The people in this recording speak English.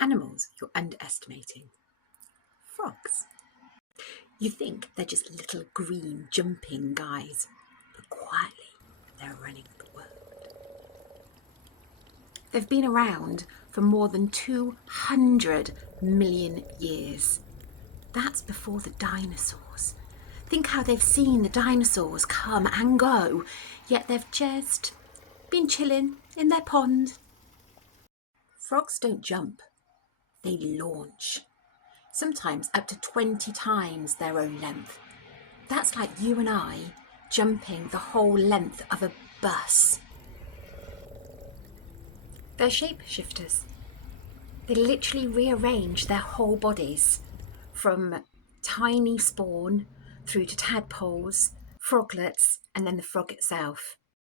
Animals you're underestimating. Frogs. You think they're just little green jumping guys, but quietly they're running the world. They've been around for more than 200 million years. That's before the dinosaurs. Think how they've seen the dinosaurs come and go, yet they've just been chilling in their pond. Frogs don't jump, they launch. Sometimes up to 20 times their own length. That's like you and I jumping the whole length of a bus. They're shapeshifters. They literally rearrange their whole bodies from tiny spawn through to tadpoles, froglets, and then the frog itself.